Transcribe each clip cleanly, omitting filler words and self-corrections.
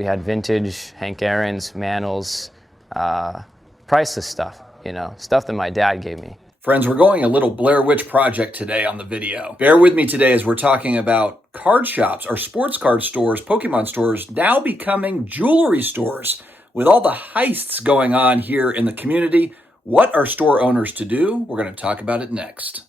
We had vintage, Hank Aaron's, Mantl's, priceless stuff, you know, stuff that my dad gave me. Friends, we're going a little Blair Witch Project today on the video. Bear with me today as we're talking about card shops or sports card stores, Pokemon stores, now becoming jewelry stores. With all the heists going on here in the community, what are store owners to do? We're going to talk about it next.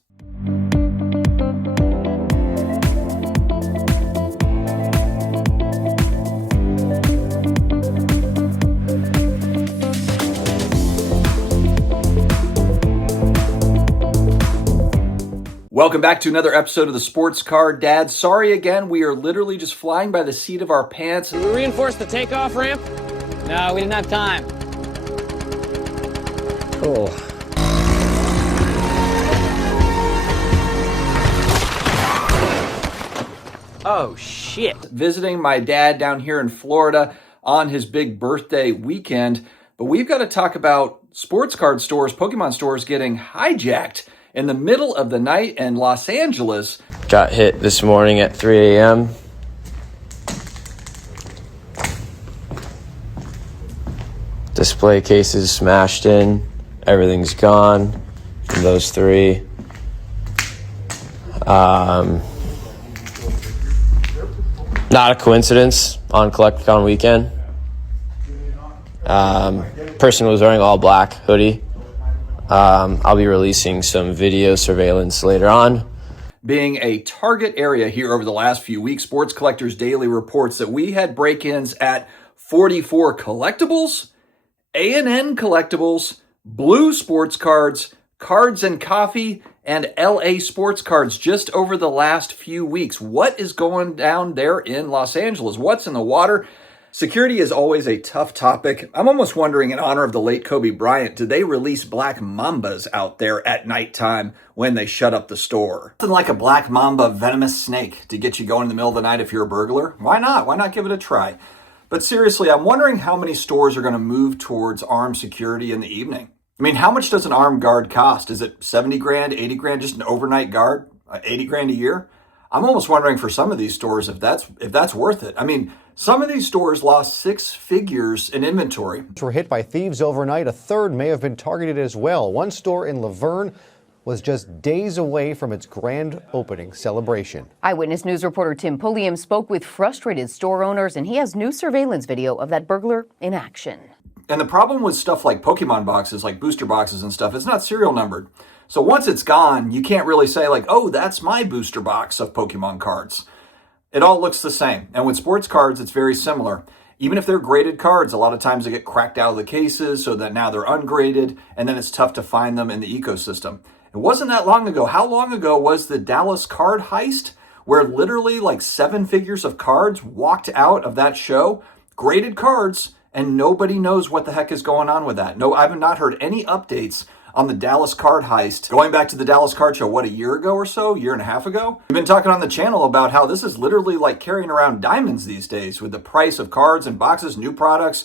Welcome back to another episode of the Sports Card Dad. Sorry again, we are literally just flying by the seat of our pants. Did we reinforce the takeoff ramp? No, we didn't have time. Cool. Oh, shit. Visiting my dad down here in Florida on his big birthday weekend. But we've got to talk about sports card stores, Pokemon stores getting hijacked in the middle of the night in Los Angeles. Got hit this morning at 3 a.m. Display cases smashed in. Everything's gone from those three. Not a coincidence on CollectCon weekend. Person was wearing all black hoodie. I'll be releasing some video surveillance later on. Being a target area here over the last few weeks, Sports Collectors Daily reports that we had break-ins at 44 collectibles, A&N collectibles, Blue Sports Cards, Cards and Coffee, and LA Sports Cards just over the last few weeks. What is going down there in Los Angeles? What's in the water? Security is always a tough topic. I'm almost wondering, in honor of the late Kobe Bryant, did they release black mambas out there at nighttime when they shut up the store? Something like a black mamba venomous snake to get you going in the middle of the night if you're a burglar? Why not? Why not give it a try? But seriously, I'm wondering how many stores are going to move towards armed security in the evening. I mean, how much does an armed guard cost? Is it 70 grand, 80 grand, just an overnight guard, 80 grand a year? I'm almost wondering for some of these stores if that's worth it. I mean, some of these stores lost 6 figures in inventory. Were hit by thieves overnight. A third may have been targeted as well. One store in Laverne was just days away from its grand opening celebration. Eyewitness News reporter Tim Pulliam spoke with frustrated store owners, and he has new surveillance video of that burglar in action. And the problem with stuff like Pokemon boxes, like booster boxes and stuff, it's not serial numbered. So once it's gone, you can't really say like, oh, that's my booster box of Pokemon cards. It all looks the same. And with sports cards, it's very similar. Even if they're graded cards, a lot of times they get cracked out of the cases so that now they're ungraded, and then it's tough to find them in the ecosystem. It wasn't that long ago. How long ago was the Dallas card heist, where literally like 7 figures of cards walked out of that show, graded cards, and nobody knows what the heck is going on with that? No, I've not heard any updates on the Dallas card heist. Going back to the Dallas card show, what, a year ago or so? Year and a half ago? We've been talking on the channel about how this is literally like carrying around diamonds these days with the price of cards and boxes, new products.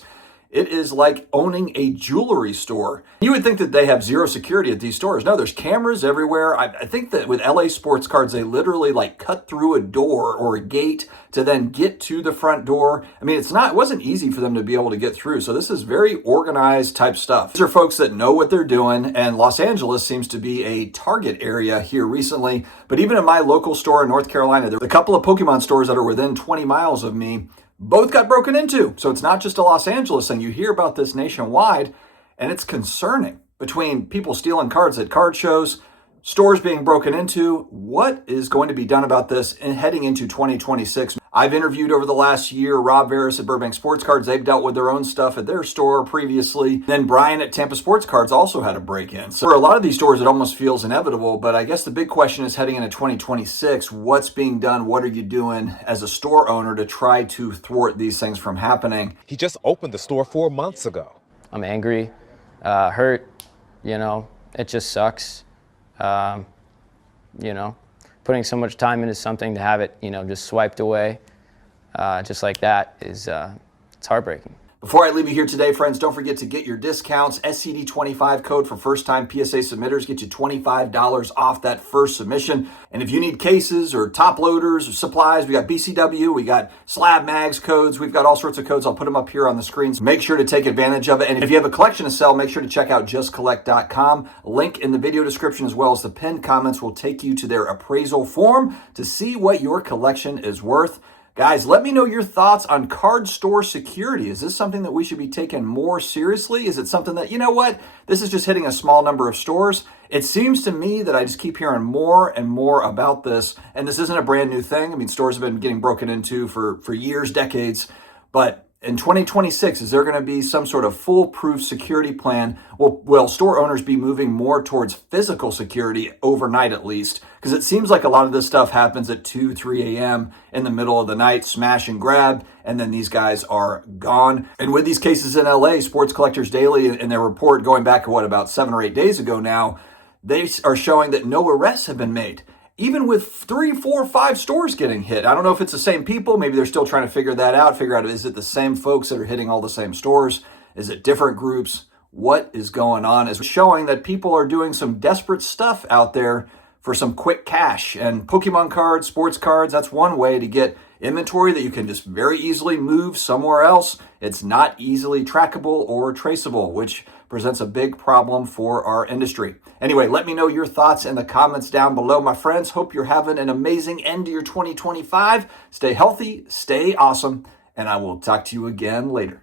It is like owning a jewelry store. You would think that they have zero security at these stores. No, there's cameras everywhere. I think that with LA Sports Cards, they literally like cut through a door or a gate to then get to the front door. I mean, it wasn't easy for them to be able to get through. So this is very organized type stuff. These are folks that know what they're doing, and Los Angeles seems to be a target area here recently. But even in my local store in North Carolina, there are a couple of Pokemon stores that are within 20 miles of me. Both got broken into. So it's not just a Los Angeles thing. You hear about this nationwide, and it's concerning. Between people stealing cards at card shows, stores being broken into, what is going to be done about this heading into 2026? I've interviewed over the last year Rob Veras at Burbank Sports Cards. They've dealt with their own stuff at their store previously. Then Brian at Tampa Sports Cards also had a break-in. So for a lot of these stores, it almost feels inevitable. But I guess the big question is heading into 2026, what's being done? What are you doing as a store owner to try to thwart these things from happening? He just opened the store 4 months ago. I'm angry, hurt, you know, it just sucks. You know, putting so much time into something to have it, you know, just swiped away, just like that is, it's heartbreaking. Before I leave you here today, friends, don't forget to get your discounts. SCD25 code for first-time PSA submitters get you $25 off that first submission. And if you need cases or top loaders or supplies, we got BCW, we got slab mags codes, we've got all sorts of codes. I'll put them up here on the screens. Make sure to take advantage of it. And if you have a collection to sell, make sure to check out justcollect.com. Link in the video description as well as the pinned comments will take you to their appraisal form to see what your collection is worth. Guys, let me know your thoughts on card store security. Is this something that we should be taking more seriously? Is it something that, you know what, this is just hitting a small number of stores? It seems to me that I just keep hearing more and more about this, and this isn't a brand new thing. I mean, stores have been getting broken into for years, decades, but in 2026, is there going to be some sort of foolproof security plan? Will store owners be moving more towards physical security overnight at least? Because it seems like a lot of this stuff happens at 2, 3 a.m. in the middle of the night, smash and grab, and then these guys are gone. And with these cases in LA, Sports Collectors Daily, in their report going back, about 7 or 8 days ago now, they are showing that no arrests have been made. Even with 3, 4, 5 stores getting hit. I don't know if it's the same people. Maybe they're still trying to figure that out. Figure out, is it the same folks that are hitting all the same stores? Is it different groups? What is going on? Is showing that people are doing some desperate stuff out there for some quick cash. And Pokemon cards, sports cards, that's one way to get inventory that you can just very easily move somewhere else. It's not easily trackable or traceable, which presents a big problem for our industry. Anyway, let me know your thoughts in the comments down below, my friends. Hope you're having an amazing end to your 2025. Stay healthy, stay awesome, and I will talk to you again later.